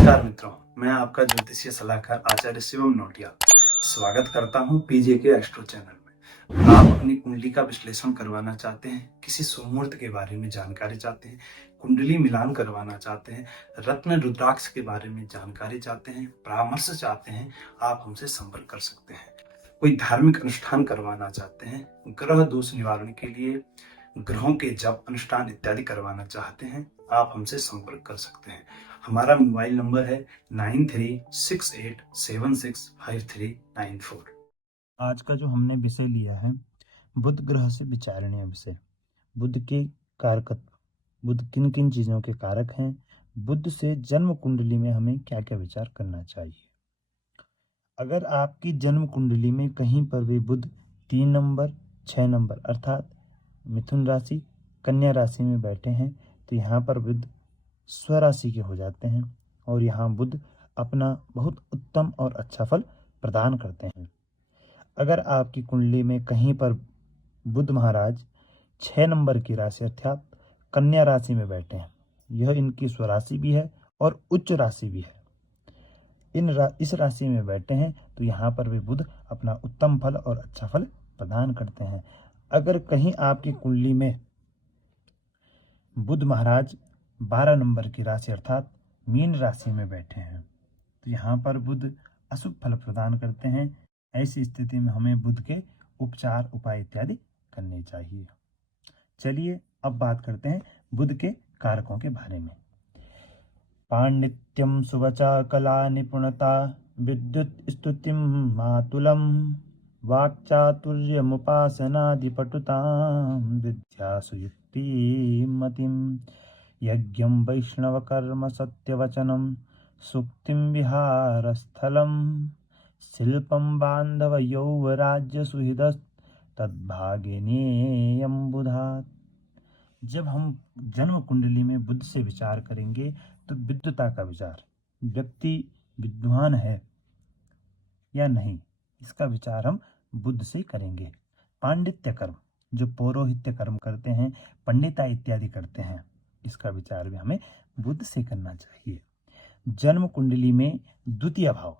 नमस्कार मित्रों, मैं आपका ज्योतिषीय सलाहकार आचार्य शिवम नोटियाल स्वागत करता हूं पीजे के एस्ट्रो चैनल में। आप अपनी कुंडली का विश्लेषण करवाना चाहते हैं, किसी सुमुहूर्त के बारे में जानकारी चाहते हैं, कुंडली मिलान करवाना चाहते हैं, रत्न रुद्राक्ष के बारे में जानकारी चाहते हैं, परामर्श चाहते हैं, आप हमसे संपर्क कर सकते हैं। कोई धार्मिक अनुष्ठान करवाना चाहते हैं, ग्रह दोष निवारण के लिए ग्रहों के जप अनुष्ठान इत्यादि करवाना चाहते हैं, आप हमसे संपर्क कर सकते हैं। हमारा मोबाइल नंबर है 9368765394। आज का जो हमने विषय लिया है बुध ग्रह से विचारणीय विषय। बुध के कारकत्व, बुध किन किन चीजों के कारक हैं, बुध से जन्म कुंडली में हमें क्या क्या विचार करना चाहिए। अगर आपकी जन्म कुंडली में कहीं पर भी बुध 3 नंबर 6 नंबर अर्थात मिथुन राशि कन्या राशि में बैठे हैं तो यहाँ पर बुध स्वराशि के हो जाते हैं और यहाँ बुध अपना बहुत उत्तम और अच्छा फल प्रदान करते हैं। अगर आपकी कुंडली में कहीं पर बुध महाराज 6 नंबर की राशि अर्थात कन्या राशि में बैठे हैं, यह इनकी स्वराशि भी है और उच्च राशि भी है। इस राशि में बैठे हैं तो यहाँ पर भी बुध अपना उत्तम फल और अच्छा फल प्रदान करते हैं। अगर कहीं आपकी कुंडली में बुध महाराज 12 नंबर की राशि अर्थात मीन राशि में बैठे हैं तो यहाँ पर बुध अशुभ फल प्रदान करते हैं। ऐसी स्थिति में हमें बुध के उपचार उपाय इत्यादि करने चाहिए। चलिए अब बात करते हैं बुध के कारकों के बारे में। पांडित्यम सुवचा कला निपुणता विद्युत स्तुतिम मातुलम वाक्चातुर्यमुपासनादिपटुतां विद्या सुयुक्ति मतिम यज्ञं वैष्णव कर्म सत्यवचनम सुक्तिं विहारस्थलम शिल्पं बांधव यौवराज्य सुहृद तद्भागिनेयं बुधात्। जब हम जन्म कुंडली में बुध से विचार करेंगे तो विद्वता का विचार, व्यक्ति विद्वान है या नहीं, इसका विचार हम बुध से करेंगे। पांडित्य कर्म, जो पौरोहित्य कर्म करते हैं, पंडिता इत्यादि करते हैं, इसका विचार भी हमें बुध से करना चाहिए। जन्म कुंडली में द्वितीय भाव,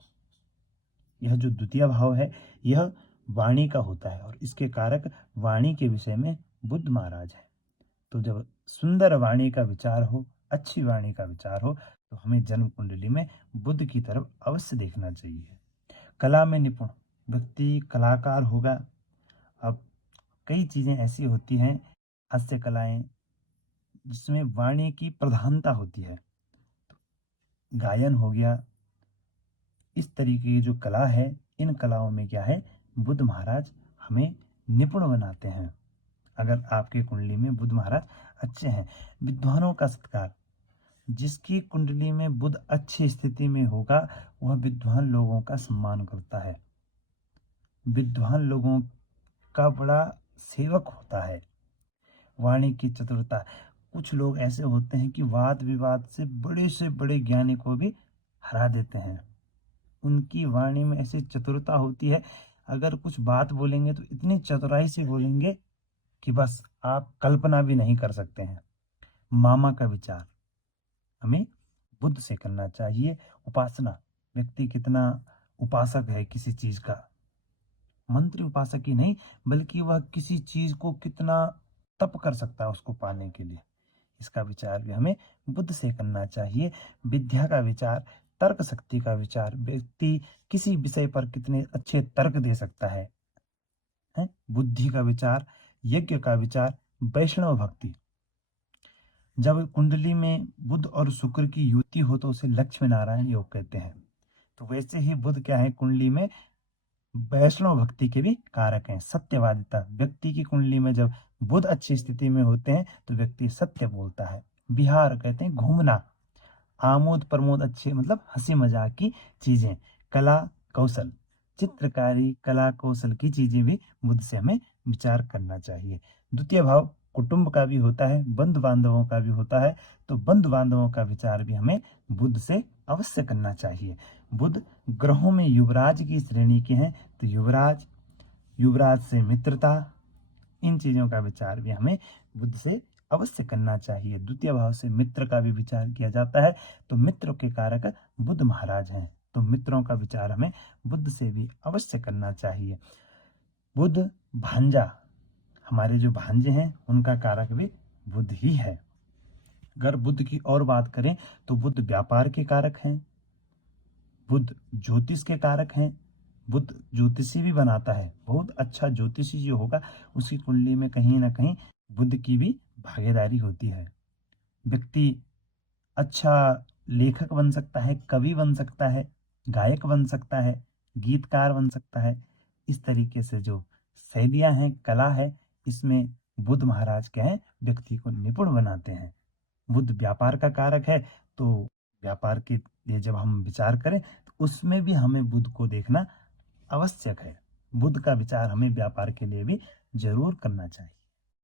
यह जो द्वितीय भाव है यह वाणी का होता है और इसके कारक वाणी के विषय में बुध महाराज है। तो जब सुंदर वाणी का विचार हो, अच्छी वाणी का विचार हो तो हमें जन्म कुंडली में बुध की तरफ अवश्य देखना चाहिए। कला में निपुण व्यक्ति कलाकार होगा। अब कई चीज़ें ऐसी होती हैं, हास्य कलाएं जिसमें वाणी की प्रधानता होती है, गायन हो गया, इस तरीके की जो कला है, इन कलाओं में क्या है, बुध महाराज हमें निपुण बनाते हैं। अगर आपके कुंडली में बुध महाराज अच्छे हैं, विद्वानों का सत्कार, जिसकी कुंडली में बुध अच्छी स्थिति में होगा वह विद्वान लोगों का सम्मान करता है, विद्वान लोगों का बड़ा सेवक होता है। वाणी की चतुरता, कुछ लोग ऐसे होते हैं कि वाद विवाद से बड़े ज्ञानी को भी हरा देते हैं। उनकी वाणी में ऐसी चतुरता होती है, अगर कुछ बात बोलेंगे तो इतनी चतुराई से बोलेंगे कि बस आप कल्पना भी नहीं कर सकते हैं। मामा का विचार हमें बुध से करना चाहिए। उपासना, व्यक्ति कितना उपासक है किसी चीज का, मंत्री उपासक ही नहीं बल्कि वह किसी चीज को कितना तप कर सकता है उसको पाने के लिए, इसका विचार भी हमें बुध से करना चाहिए। विद्या का विचार, तर्क शक्ति का विचार, व्यक्ति किसी विषय पर कितने अच्छे तर्क दे सकता है? बुद्धि का विचार, यज्ञ का विचार, वैष्णव भक्ति। जब कुंडली में बुध और शुक्र की युति हो तो उसे लक्ष्मी नारायण योग कहते हैं। तो वैसे ही बुध क्या है, कुंडली में वैष्णव भक्ति के भी कारक हैं। सत्यवादिता, व्यक्ति की कुंडली में जब बुध अच्छी स्थिति में होते हैं तो व्यक्ति सत्य बोलता है। विहार कहते हैं घूमना, आमोद प्रमोद अच्छे मतलब हंसी मजाक की चीजें, कला कौशल, चित्रकारी कला कौशल की चीजें भी बुध से हमें विचार करना चाहिए। द्वितीय भाव कुटुंब का भी होता है, बंधु बांधवों का भी होता है, तो बंधु बांधवों का विचार भी हमें बुध से अवश्य करना चाहिए। बुध ग्रहों में युवराज की श्रेणी के हैं तो युवराज से मित्रता, इन चीजों का विचार भी हमें बुध से अवश्य करना चाहिए। द्वितीय भाव से मित्र का भी विचार किया जाता है, तो मित्र के कारक बुध महाराज हैं, तो मित्रों का विचार हमें बुध से भी अवश्य करना चाहिए। बुध भांजा, हमारे जो भांजे हैं उनका कारक भी बुध ही है। अगर बुध की और बात करें तो बुध व्यापार के कारक हैं, बुध ज्योतिष के कारक हैं, बुध ज्योतिषी भी बनाता है। बहुत अच्छा ज्योतिषी जो होगा उसकी कुंडली में कहीं ना कहीं बुध की भी भागीदारी होती है। व्यक्ति अच्छा लेखक बन सकता है, कवि बन सकता है, गायक बन सकता है, गीतकार बन सकता है। इस तरीके से जो शैलियाँ हैं, कला है, इसमें बुध महाराज क्या है, व्यक्ति को निपुण बनाते हैं। बुध व्यापार का कारक है, तो व्यापार के लिए जब हम विचार करें तो उसमें भी हमें बुध को देखना आवश्यक है। बुध का विचार हमें व्यापार के लिए भी जरूर करना चाहिए।